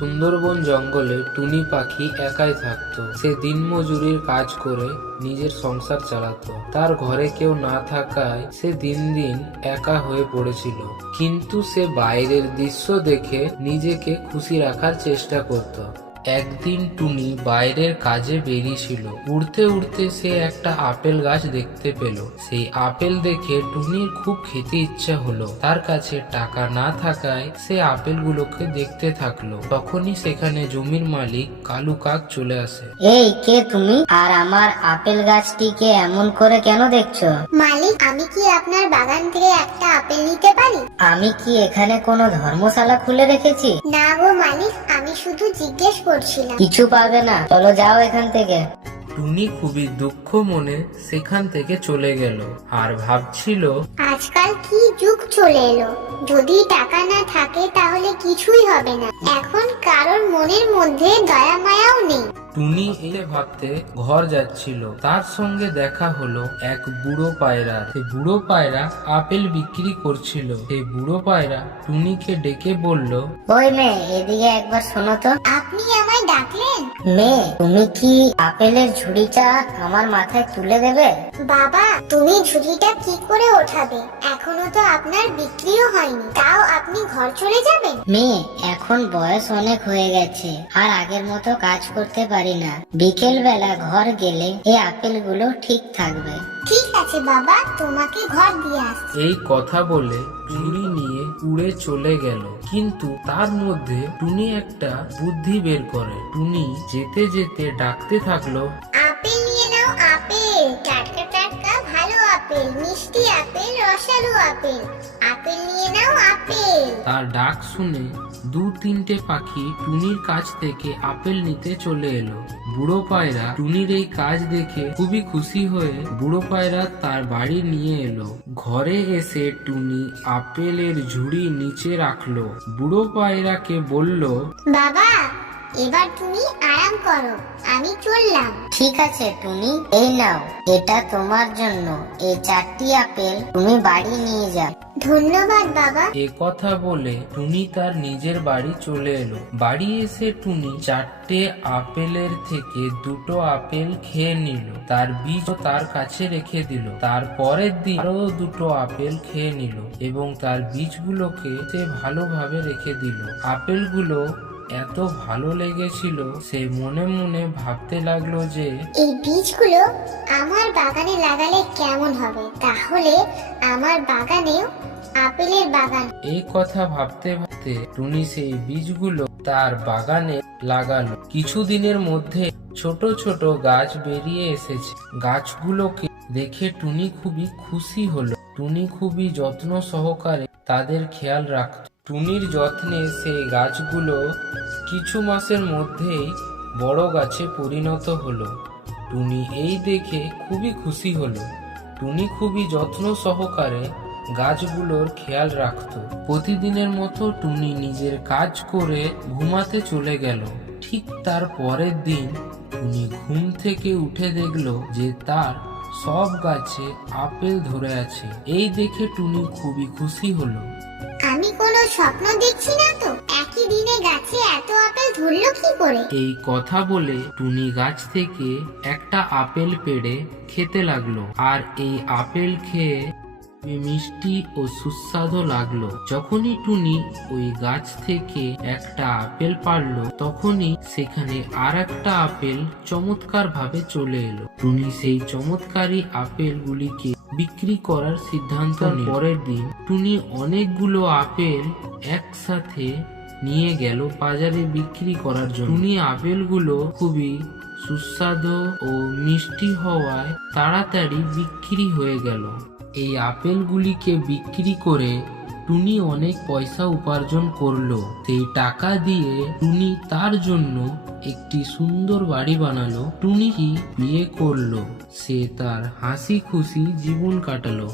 সুন্দরবন জঙ্গলে টুনি পাখি একাই থাকতো। সে দিনমজুরির কাজ করে নিজের সংসার চালাতো। তার ঘরে কেউ না থাকায় সে দিন দিন একা হয়ে পড়েছিল। কিন্তু সে বাইরের দৃশ্য দেখে নিজেকে খুশি রাখার চেষ্টা করত। একদিন টুনি বাইরের কাজে বেরিয়েছিল। উড়তে উড়তে সে একটা আপেল গাছ দেখতে পেল। সেই আপেল দেখে টুনির খুব খেতে ইচ্ছা হলো। তার কাছে টাকা না থাকায় সে আপেলগুলোকে দেখতে থাকলো। তখনই সেখানে জমির মালিক কালু কাক চলে আসে। এই কে তুমি, আর আমার আপেল গাছটিকে এমন করে কেন দেখছো? মালিক, আমি কি আপনার বাগান থেকে একটা আপেল নিতে পারি? আমি কি এখানে কোনো ধর্মশালা খুলে রেখেছি? না গো মালিক, আমি শুধু জিজ্ঞেস করছিলাম। কিছু পাবে না, চলো যাও এখান থেকে। টুনি খুবই দুঃখ মনে সেখান থেকে চলে গেল আর ভাবছিল, আজকাল কি যুগ চলে এলো, যদি টাকা না থাকে তাহলে কিছুই হবে না। এখন কারোর মনের মধ্যে দয়া মায়াও নেই। টুনি এলে ভাবতে ঘর যাচ্ছিল। তার সঙ্গে দেখা হলো এক বুড়ো পায়রা। সেই বুড়ো পায়রা আপেল বিক্রি করছিল। সেই বুড়ো পায়রা টুনিকে ডেকে বলল, ওই মেয়ে, এদিকে একবার শোনো তো। আপনি আমায় ডাকলেন? মেয়ে, তুমি কি আপেলের ঝুড়িটা আমার মাথায় তুলে দেবে? বাবা, তুমি ঝুড়িটা কি করে ওঠাবে? এখনো তো আপনার বিক্রিও হয়নি, তাও আপনি ঘর চলে যাবেন? মেয়ে, এখন বয়স অনেক হয়ে গেছে, আর আগের মতো কাজ করতে পারি না। বিকেল বেলা ঘর গেলে এই আপেলগুলো ঠিক থাকবে। ঠিক আছে বাবা, তোমাকে ঘর দিয়ে আসছি। এই কথা বলে ঝুড়ি নিয়ে উড়ে চলে গেল। কিন্তু তার মধ্যে টুনি একটা বুদ্ধি বের করে। টুনি যেতে যেতে ডাকতে থাকলো, আপেল নিয়ে নাও আপেল, টাটকা টাটকা ভালো আপেল, মিষ্টি আপেল, রসালো আপেল। আপেল নিয়ে নাও আপেল। তার ডাক শুনে দু তিনটে পাখি টুনির কাছ থেকে আপেল নিতে চলে এলো। বুড়ো পায়রা টুনির এই কাজ দেখে খুবই খুশি হয়ে বুড়ো পায়রা তার বাড়ি নিয়ে এলো। ঘরে এসে টুনি আপেলের ঝুড়ি নিচে রাখলো। বুড়ো পায়রাকে বলল, বাবা, এবার তুমি আরাম করো, আমি চললাম। ঠিক আছে টুনি, এই নাও, এটা তোমার জন্য। এই 4টি আপেল তুমি বাড়ি নিয়ে যাও। ধন্যবাদ বাবা। এ কথা বলে টুনি তার নিজের বাড়ি চলে এলো। বাড়ি এসে টুনি 4টে আপেলের থেকে 2টো আপেল খেয়ে নিল। তার বীজ তার কাছে রেখে দিল। তার পরের দিন আরো 2টো আপেল খেয়ে নিল এবং তার বীজগুলোকে সে ভালোভাবে রেখে দিল। আপেলগুলো এত ভালো লেগেছিল, সে মনে মনে ভাবতে লাগলো যে এই বীজগুলো আমার বাগানে লাগালে কেমন হবে, তাহলে আমার বাগানেও আপেলের বাগান। এই কথা ভাবতে ভাবতে টুনি সেই বীজগুলো তার বাগানে লাগালো। কিছুদিনের মধ্যে ছোট ছোট গাছ বেরিয়ে এসেছে। গাছগুলোকে দেখে টুনি খুবই খুশি হলো। টুনি খুবই যত্ন সহকারে তাদের খেয়াল রাখত। টুনির যত্নে সেই গাছগুলো কিছু মাসের মধ্যেই বড় গাছে পরিণত হলো। টুনি এই দেখে খুবই খুশি হলো। টুনি খুবই যত্ন সহকারে গাছগুলোর খেয়াল রাখত। প্রতিদিনের মতো টুনি নিজের কাজ করে ঘুমাতে চলে গেল। ঠিক তার পরের দিন টুনি ঘুম থেকে উঠে দেখলো যে তার সব গাছে আপেল ধরে আছে। এই দেখে টুনি খুবই খুশি হলো। আমি কোনো স্বপ্ন দেখছি না তো? একই দিনে গাছে এত আপেল ধরলো কি করে? এই কথা বলে টুনি গাছ থেকে একটা আপেল পেড়ে খেতে লাগলো। আর এই আপেল খেয়ে মিষ্টি ও সুস্বাদু লাগলো। যখনই টুনি ওই গাছ থেকে একটা আপেল পারলো, তখনই সেখানে আর একটা আপেল চমৎকার ভাবে চলে এলো। টুনি সেই চমৎকারী আপেল গুলিকে বিক্রি করার সিদ্ধান্ত নেয়। পরের দিন টুনি অনেকগুলো আপেল একসাথে নিয়ে গেল বাজারে বিক্রি করার জন্য। টুনি আপেলগুলো খুবই সুস্বাদু ও মিষ্টি হওয়ায় তাড়াতাড়ি বিক্রি হয়ে গেল। এই আপেলগুলিকে বিক্রি করে টুনি অনেক পয়সা উপার্জন করলো। সেই টাকা দিয়ে টুনি তার জন্য একটি সুন্দর বাড়ি বানালো। টুনি বিয়ে করলো। সে তার হাসি খুশি জীবন কাটালো।